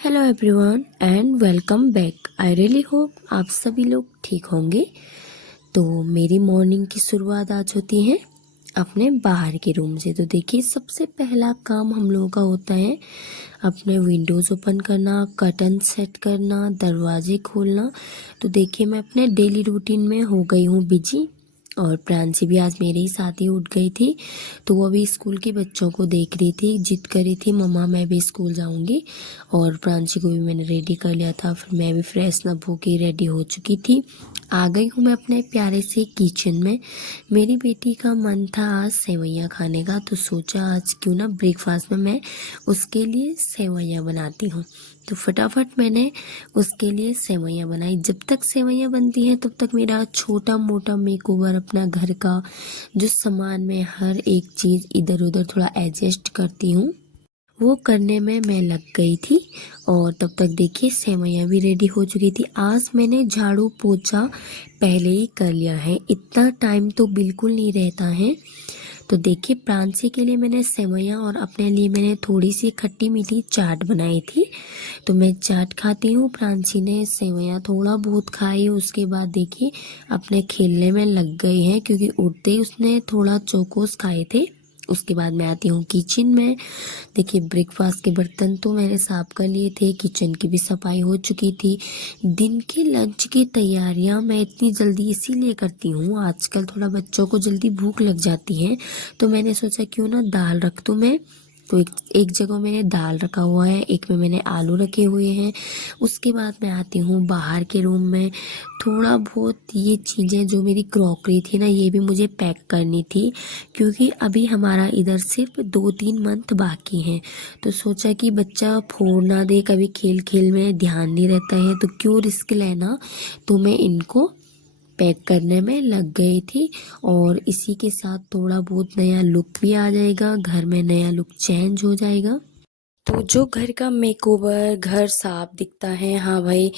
Hello everyone and welcome back. I really hope आप सभी लोग ठीक होंगे। तो मेरी मॉर्निंग की शुरुआत आज होती है अपने बाहर के रूम से। तो देखिए, सबसे पहला काम हम लोगों का होता है अपने विंडोज़ ओपन करना, कर्टन सेट करना, दरवाजे खोलना। तो देखिए, मैं अपने डेली रूटीन में हो गई हूँ बिजी। और प्रांशी भी आज मेरे ही साथ ही उठ गई थी। तो वो अभी स्कूल के बच्चों को देख रही थी, जिद करी थी मम्मा मैं भी स्कूल जाऊंगी। और प्रांशी को भी मैंने रेडी कर लिया था, फिर मैं भी फ्रेश अप होके रेडी हो चुकी थी। आ गई हूँ मैं अपने प्यारे से किचन में। मेरी बेटी का मन था आज सेवैयाँ खाने का, तो सोचा आज क्यों ना ब्रेकफास्ट में मैं उसके लिए सेवैयाँ बनाती हूँ। तो फटाफट मैंने उसके लिए सेवैयाँ बनाई। जब तक सेवैयाँ बनती हैं तब तक मेरा छोटा मोटा मेकओवर, अपना घर का जो सामान में हर एक चीज़ इधर उधर थोड़ा एडजस्ट करती हूँ, वो करने में मैं लग गई थी। और तब तक देखिए सेवैयाँ भी रेडी हो चुकी थी। आज मैंने झाड़ू पोछा पहले ही कर लिया है, इतना टाइम तो बिल्कुल नहीं रहता है। तो देखिए, प्रांशी के लिए मैंने सेवैयाँ और अपने लिए मैंने थोड़ी सी खट्टी मीठी चाट बनाई थी। तो मैं चाट खाती हूँ, प्रांशी ने सेवैयाँ थोड़ा बहुत खाई। उसके बाद देखिए अपने खेलने में लग गई है, क्योंकि उठते ही उसने थोड़ा चोकोस खाए थे। उसके बाद मैं आती हूँ किचन में। देखिए, ब्रेकफास्ट के बर्तन तो मैंने साफ कर लिए थे, किचन की भी सफाई हो चुकी थी। दिन के लंच की तैयारियां मैं इतनी जल्दी इसीलिए करती हूँ, आजकल थोड़ा बच्चों को जल्दी भूख लग जाती है। तो मैंने सोचा क्यों ना दाल रख दूँ मैं। तो एक जगह मैंने दाल रखा हुआ है, एक में मैंने आलू रखे हुए हैं। उसके बाद मैं आती हूँ बाहर के रूम में। थोड़ा बहुत ये चीज़ें जो मेरी क्रॉकरी थी ना, ये भी मुझे पैक करनी थी, क्योंकि अभी हमारा इधर सिर्फ 2-3 मंथ बाकी हैं। तो सोचा कि बच्चा फोड़ ना दे, कभी खेल खेल में ध्यान नहीं रहता है तो क्यों रिस्क लेना। तो मैं इनको पैक करने में लग गई थी। और इसी के साथ थोड़ा बहुत नया लुक भी आ जाएगा, घर में नया लुक चेंज हो जाएगा। तो जो घर का मेकओवर, घर साफ दिखता है, हाँ भाई,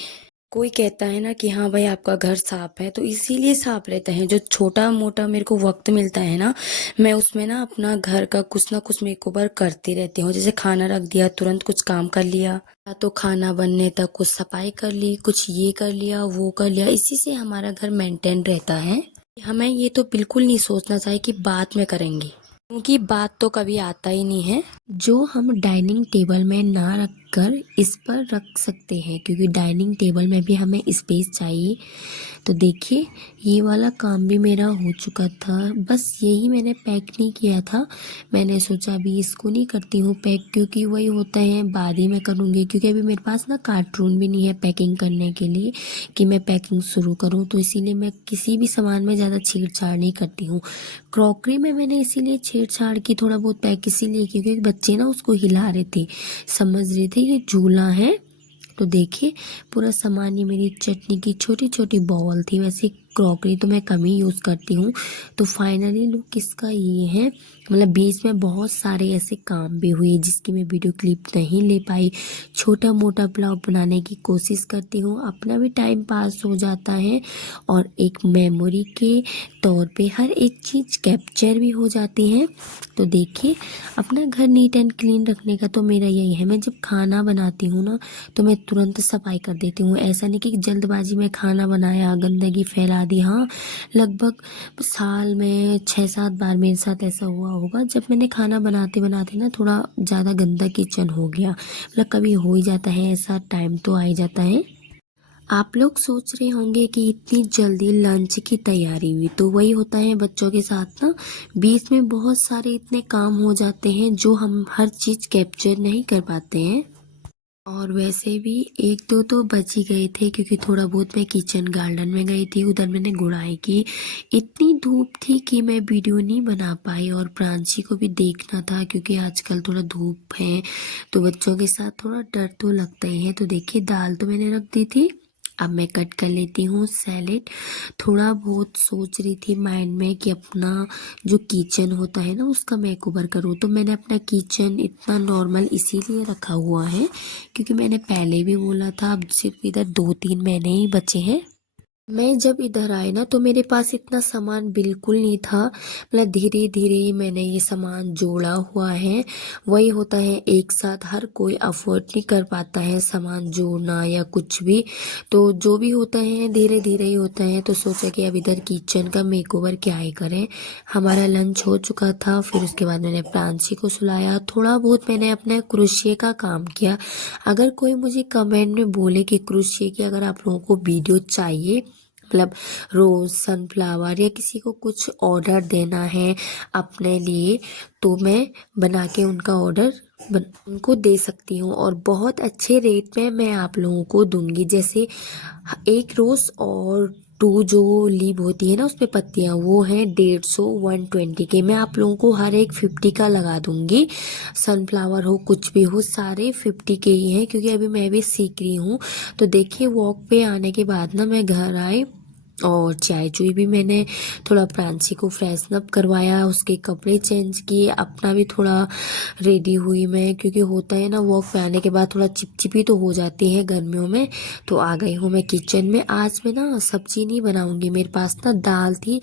कोई कहता है ना कि हाँ भाई आपका घर साफ है, तो इसीलिए साफ रहता है। जो छोटा मोटा मेरे को वक्त मिलता है ना, मैं उसमें ना अपना घर का कुछ ना कुछ मेकओवर करती रहती हूँ। जैसे खाना रख दिया, तुरंत कुछ काम कर लिया, या तो खाना बनने तक कुछ सफाई कर ली, कुछ ये कर लिया वो कर लिया। इसी से हमारा घर मेंटेन रहता है। हमें ये तो बिल्कुल नहीं सोचना चाहिए कि बाद में करेंगे, क्योंकि बात तो कभी आता ही नहीं है। जो हम डाइनिंग टेबल में ना रखकर इस पर रख सकते हैं, क्योंकि डाइनिंग टेबल में भी हमें स्पेस चाहिए। तो देखिए, ये वाला काम भी मेरा हो चुका था, बस यही मैंने पैक नहीं किया था। मैंने सोचा अभी इसको नहीं करती हूँ पैक, क्योंकि वही होता है बाद ही मैं करूँगी, क्योंकि अभी मेरे पास ना कार्टून भी नहीं है पैकिंग करने के लिए कि मैं पैकिंग शुरू करूँ। तो इसीलिए मैं किसी भी सामान में ज़्यादा छेड़छाड़ नहीं करती हूँ। क्रॉकरी में मैंने इसीलिए छेड़छाड़ की थोड़ा बहुत पैक, इसीलिए क्योंकि बच्चे ना उसको हिला रहे थे, समझ रहे थे ये झूला है। तो देखिए, पूरा सामान, ये मेरी चटनी की छोटी छोटी बॉल थी। वैसे क्रॉकरी तो मैं कम ही यूज़ करती हूँ। तो फाइनली लुक इसका ये है। मतलब बीच में बहुत सारे ऐसे काम भी हुए जिसकी मैं वीडियो क्लिप नहीं ले पाई। छोटा मोटा ब्लॉग बनाने की कोशिश करती हूँ, अपना भी टाइम पास हो जाता है और एक मेमोरी के तौर पे हर एक चीज़ कैप्चर भी हो जाती है। तो देखिए, अपना घर नीट एंड क्लीन रखने का तो मेरा यही है। मैं जब खाना बनाती हूँ ना, तो मैं तुरंत सफाई कर देती हूँ। ऐसा नहीं कि जल्दबाजी में खाना बनाया, गंदगी फैला दी। हाँ, लगभग साल में 6-7 बार मेरे साथ ऐसा हुआ होगा, जब मैंने खाना बनाते बनाते ना थोड़ा ज़्यादा गंदा किचन हो गया। मतलब कभी हो ही जाता है ऐसा, टाइम तो आ ही जाता है। आप लोग सोच रहे होंगे कि इतनी जल्दी लंच की तैयारी हुई, तो वही होता है बच्चों के साथ ना, बीच में बहुत सारे इतने काम हो जाते हैं जो हम हर चीज़ कैप्चर नहीं कर पाते हैं। और वैसे भी एक दो तो बच ही गए थे, क्योंकि थोड़ा बहुत मैं किचन गार्डन में गई थी, उधर मैंने गुड़ाई की। इतनी धूप थी कि मैं वीडियो नहीं बना पाई, और प्रांशी को भी देखना था क्योंकि आजकल थोड़ा धूप है, तो बच्चों के साथ थोड़ा डर तो लगता ही है। तो देखिए, दाल तो मैंने रख दी थी। अब मैं कट कर लेती हूँ सैलेड। थोड़ा बहुत सोच रही थी माइंड में कि अपना जो किचन होता है ना, उसका मेकओवर करूँ। तो मैंने अपना किचन इतना नॉर्मल इसीलिए रखा हुआ है, क्योंकि मैंने पहले भी बोला था अब सिर्फ इधर 2-3 महीने ही बचे हैं। मैं जब इधर आई ना तो मेरे पास इतना सामान बिल्कुल नहीं था। मतलब धीरे धीरे ही मैंने ये सामान जोड़ा हुआ है। वही होता है, एक साथ हर कोई अफोर्ड नहीं कर पाता है सामान जोड़ना या कुछ भी। तो जो भी होता है धीरे धीरे ही होता है। तो सोचा कि अब इधर किचन का मेकओवर क्या ही करें। हमारा लंच हो चुका था, फिर उसके बाद मैंने प्रांशी को सुलाया, थोड़ा बहुत मैंने अपने क्रोशिया का काम किया। अगर कोई मुझे कमेंट में बोले कि क्रोशिया की अगर आप लोगों को वीडियो चाहिए, मतलब रोज सनफ्लावर या किसी को कुछ ऑर्डर देना है अपने लिए, तो मैं बना के उनका ऑर्डर उनको दे सकती हूँ और बहुत अच्छे रेट में मैं आप लोगों को दूंगी। जैसे एक रोज और टू जो लीव होती है ना उसपे पत्तियां, वो हैं 150 120 के। मैं आप लोगों को हर एक 50 का लगा दूंगी। सनफ्लावर हो कुछ भी हो, सारे 50 के ही हैं, क्योंकि अभी मैं भी सीख रही हूँ। तो देखिए वॉक पे आने के बाद ना मैं घर आई और चाय चुई भी मैंने, थोड़ा प्रांशी को फ्रेशन अप करवाया, उसके कपड़े चेंज किए, अपना भी थोड़ा रेडी हुई मैं, क्योंकि होता है ना वॉक पे आने के बाद थोड़ा चिपचिपी तो हो जाती है गर्मियों में। तो आ गई हूँ मैं किचन में। आज मैं ना सब्जी नहीं बनाऊंगी, मेरे पास ना दाल थी,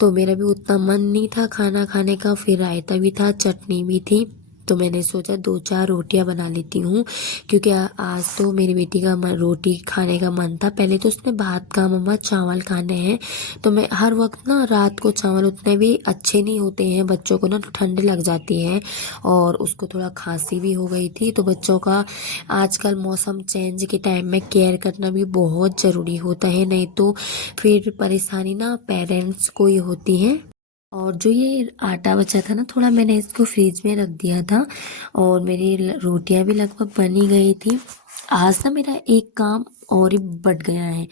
तो मेरा भी उतना मन नहीं था खाना खाने का। फिर रायता भी था, चटनी भी थी, तो मैंने सोचा 2 4 रोटियां बना लेती हूँ, क्योंकि आज तो मेरी बेटी का रोटी खाने का मन था। पहले तो उसने भात कहा मम्मा चावल खाने हैं, तो मैं हर वक्त ना रात को चावल उतने भी अच्छे नहीं होते हैं, बच्चों को ना तो ठंड लग जाती है, और उसको थोड़ा खांसी भी हो गई थी। तो बच्चों का आजकल मौसम चेंज के टाइम में केयर करना भी बहुत ज़रूरी होता है, नहीं तो फिर परेशानी ना पेरेंट्स को ही होती है। और जो ये आटा बचा था ना थोड़ा, मैंने इसको फ्रिज में रख दिया था, और मेरी रोटियां भी लगभग बन ही गई थी। आज ना मेरा एक काम और ही बढ़ गया है।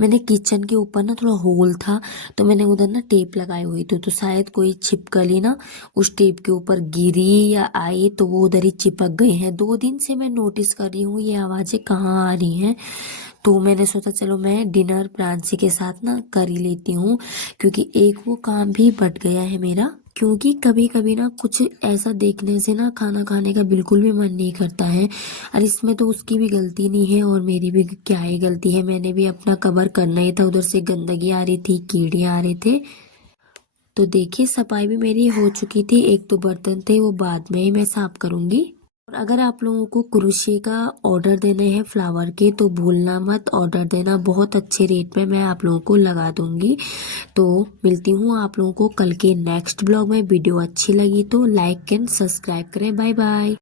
मैंने किचन के ऊपर ना थोड़ा होल था, तो मैंने उधर ना टेप लगाई हुई थी, तो शायद कोई छिपकली ना उस टेप के ऊपर गिरी या आई, तो वो उधर ही चिपक गए हैं। 2 दिन से मैं नोटिस कर रही हूँ ये आवाज़ें कहाँ आ रही हैं। तो मैंने सोचा चलो मैं डिनर प्रांशी के साथ ना कर ही लेती हूँ, क्योंकि एक वो काम भी बढ़ गया है मेरा। क्योंकि कभी कभी ना कुछ ऐसा देखने से ना खाना खाने का बिल्कुल भी मन नहीं करता है। और इसमें तो उसकी भी गलती नहीं है और मेरी भी क्या ही गलती है, मैंने भी अपना कवर करना ही था, उधर से गंदगी आ रही थी, कीड़े आ रहे थे। तो देखिए सफाई भी मेरी हो चुकी थी, एक दो बर्तन थे वो बाद में ही मैं साफ करूंगी। और अगर आप लोगों को क्रोशिया का ऑर्डर देने हैं फ्लावर के, तो भूलना मत ऑर्डर देना, बहुत अच्छे रेट में मैं आप लोगों को लगा दूंगी। तो मिलती हूँ आप लोगों को कल के नेक्स्ट ब्लॉग में। वीडियो अच्छी लगी तो लाइक एंड सब्सक्राइब करें। Bye bye.